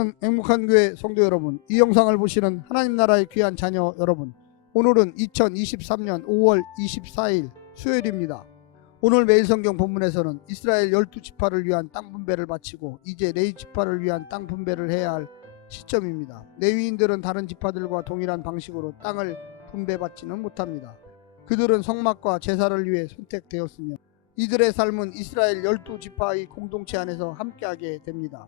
사랑하는 행복한 교회 성도 여러분, 이 영상을 보시는 하나님 나라의 귀한 자녀 여러분, 오늘은 2023년 5월 24일 수요일입니다. 오늘 매일 성경 본문에서는 이스라엘 열두 지파를 위한 땅 분배를 마치고 이제 레위 지파를 위한 땅 분배를 해야 할 시점입니다. 레위인들은 다른 지파들과 동일한 방식으로 땅을 분배받지는 못합니다. 그들은 성막과 제사를 위해 선택되었으며 이들의 삶은 이스라엘 열두 지파의 공동체 안에서 함께하게 됩니다.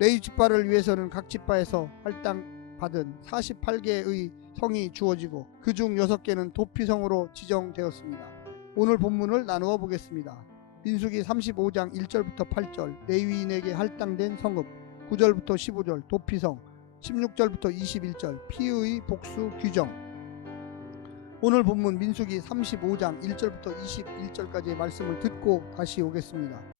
레위 지파를 위해서는 각 지파에서 할당 받은 48개의 성이 주어지고 그 중 6개는 도피성으로 지정되었습니다. 오늘 본문을 나누어 보겠습니다. 민수기 35장 1절부터 8절 레위인에게 할당된 성읍 9절부터 15절 도피성 16절부터 21절 피의 복수 규정 오늘 본문 민수기 35장 1절부터 21절까지의 말씀을 듣고 다시 오겠습니다.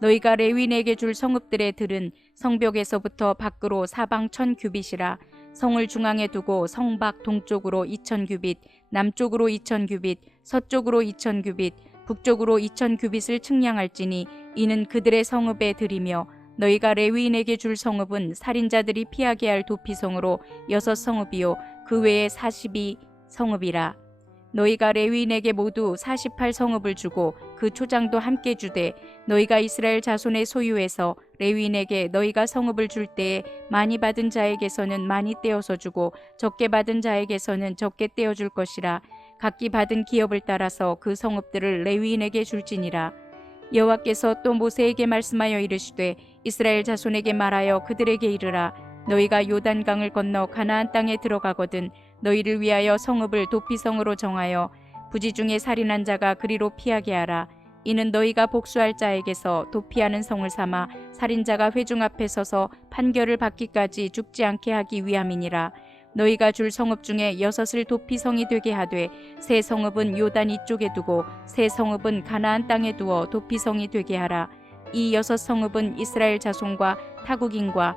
너희가 레위인에게 줄 성읍들의 들은 성벽에서부터 밖으로 사방 천 규빗이라. 성을 중앙에 두고 성밖 동쪽으로 이천 규빗 남쪽으로 이천 규빗 서쪽으로 이천 규빗 북쪽으로 이천 규빗을 측량할지니 이는 그들의 성읍에 들이며 너희가 레위인에게 줄 성읍은 살인자들이 피하게 할 도피성으로 여섯 성읍이요. 그 외에 사십이 성읍이라 너희가 레위인에게 모두 48 성읍을 주고 그 초장도 함께 주되 너희가 이스라엘 자손의 소유에서 레위인에게 너희가 성읍을 줄 때에 많이 받은 자에게서는 많이 떼어서 주고 적게 받은 자에게서는 적게 떼어 줄 것이라. 각기 받은 기업을 따라서 그 성읍들을 레위인에게 줄지니라. 여호와께서 또 모세에게 말씀하여 이르시되 이스라엘 자손에게 말하여 그들에게 이르라. 너희가 요단강을 건너 가나안 땅에 들어가거든 너희를 위하여 성읍을 도피성으로 정하여 부지 중에 살인한 자가 그리로 피하게 하라. 이는 너희가 복수할 자에게서 도피하는 성을 삼아 살인자가 회중 앞에 서서 판결을 받기까지 죽지 않게 하기 위함이니라. 너희가 줄 성읍 중에 여섯을 도피성이 되게 하되 세 성읍은 요단 이쪽에 두고 세 성읍은 가나안 땅에 두어 도피성이 되게 하라. 이 여섯 성읍은 이스라엘 자손과 타국인과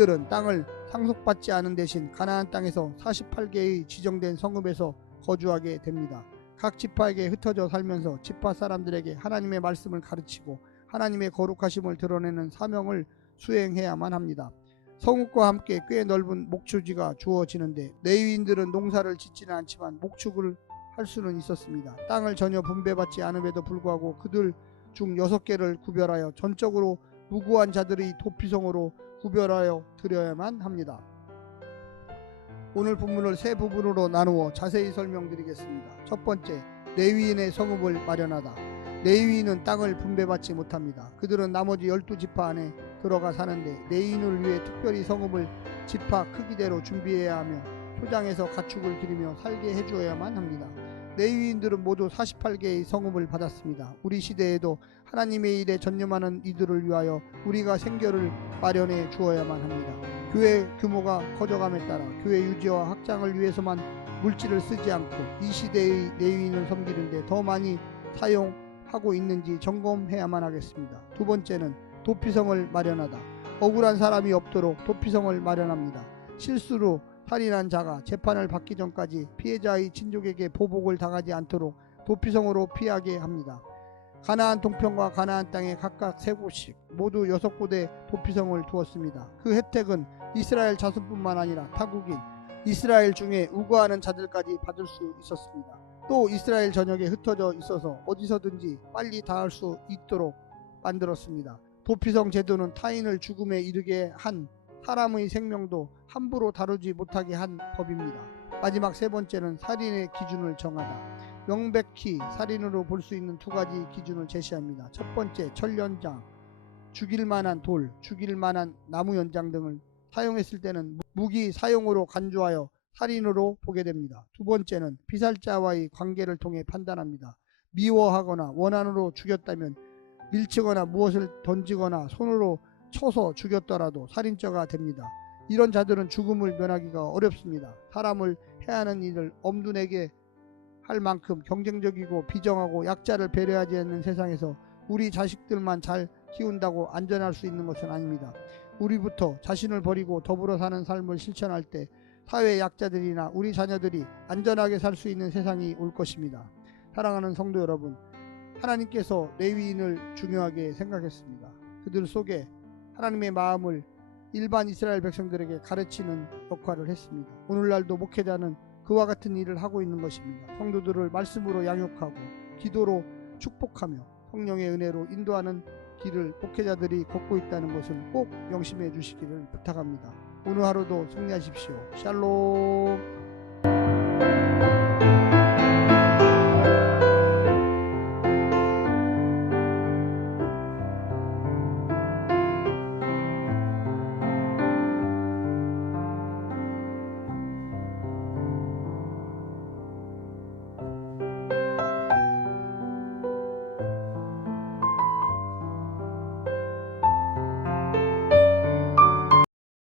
레위인들은 땅을 상속받지 않은 대신 가나안 땅에서 48개의 지정된 성읍에서 거주하게 됩니다. 각 지파에게 흩어져 살면서 지파 사람들에게 하나님의 말씀을 가르치고 하나님의 거룩하심을 드러내는 사명을 수행해야만 합니다. 성읍과 함께 꽤 넓은 목축지가 주어지는데 레위인들은 농사를 짓지는 않지만 목축을 할 수는 있었습니다. 땅을 전혀 분배받지 않음에도 불구하고 그들 중 여섯 개를 구별하여 전적으로 무고한 자들의 도피성으로 구별하여 드려야만 합니다. 오늘 본문을 세 부분으로 나누어 자세히 설명드리겠습니다. 첫 번째, 레위인의 성읍을 마련하다. 레위인은 땅을 분배받지 못합니다. 그들은 나머지 열두 지파 안에 들어가 사는데 레위인을 위해 특별히 성읍을 지파 크기대로 준비해야 하며 초장에서 가축을 기르며 살게 해주어야만 합니다. 레위인들은 모두 48개의 성읍을 받았습니다. 우리 시대에도 하나님의 일에 전념하는 이들을 위하여 우리가 생계를 마련해 주어야만 합니다. 교회 규모가 커져감에 따라 교회 유지와 확장을 위해서만 물질을 쓰지 않고 이 시대의 레위인을 섬기는데 더 많이 사용하고 있는지 점검해야만 하겠습니다. 두 번째는 도피성을 마련하다. 억울한 사람이 없도록 도피성을 마련합니다. 실수로 살인한 자가 재판을 받기 전까지 피해자의 친족에게 보복을 당하지 않도록 도피성으로 피하게 합니다. 가나안 동편과 가나안 땅에 각각 세 곳씩 모두 여섯 곳의 도피성을 두었습니다. 그 혜택은 이스라엘 자손뿐만 아니라 타국인 이스라엘 중에 우거하는 자들까지 받을 수 있었습니다. 또 이스라엘 전역에 흩어져 있어서 어디서든지 빨리 닿을 수 있도록 만들었습니다. 도피성 제도는 타인을 죽음에 이르게 한 사람의 생명도 함부로 다루지 못하게 한 법입니다. 마지막 세 번째는 살인의 기준을 정하다. 명백히 살인으로 볼 수 있는 두 가지 기준을 제시합니다. 첫 번째, 철연장, 죽일 만한 돌, 죽일 만한 나무 연장 등을 사용했을 때는 무기 사용으로 간주하여 살인으로 보게 됩니다. 두 번째는 피살자와의 관계를 통해 판단합니다. 미워하거나 원한으로 죽였다면 밀치거나 무엇을 던지거나 손으로 쳐서 죽였더라도 살인죄가 됩니다. 이런 자들은 죽음을 면하기가 어렵습니다. 사람을 해하는 일을 엄둔하게 할 만큼 경쟁적이고 비정하고 약자를 배려하지 않는 세상에서 우리 자식들만 잘 키운다고 안전할 수 있는 것은 아닙니다. 우리부터 자신을 버리고 더불어 사는 삶을 실천할 때 사회 약자들이나 우리 자녀들이 안전하게 살 수 있는 세상이 올 것입니다. 사랑하는 성도 여러분, 하나님께서 레위인을 중요하게 생각했습니다. 그들 속에 하나님의 마음을 일반 이스라엘 백성들에게 가르치는 역할을 했습니다. 오늘날도 목회자는 그와 같은 일을 하고 있는 것입니다. 성도들을 말씀으로 양육하고 기도로 축복하며 성령의 은혜로 인도하는 길을 목회자들이 걷고 있다는 것을 꼭 명심해 주시기를 부탁합니다. 오늘 하루도 승리하십시오. 샬롬.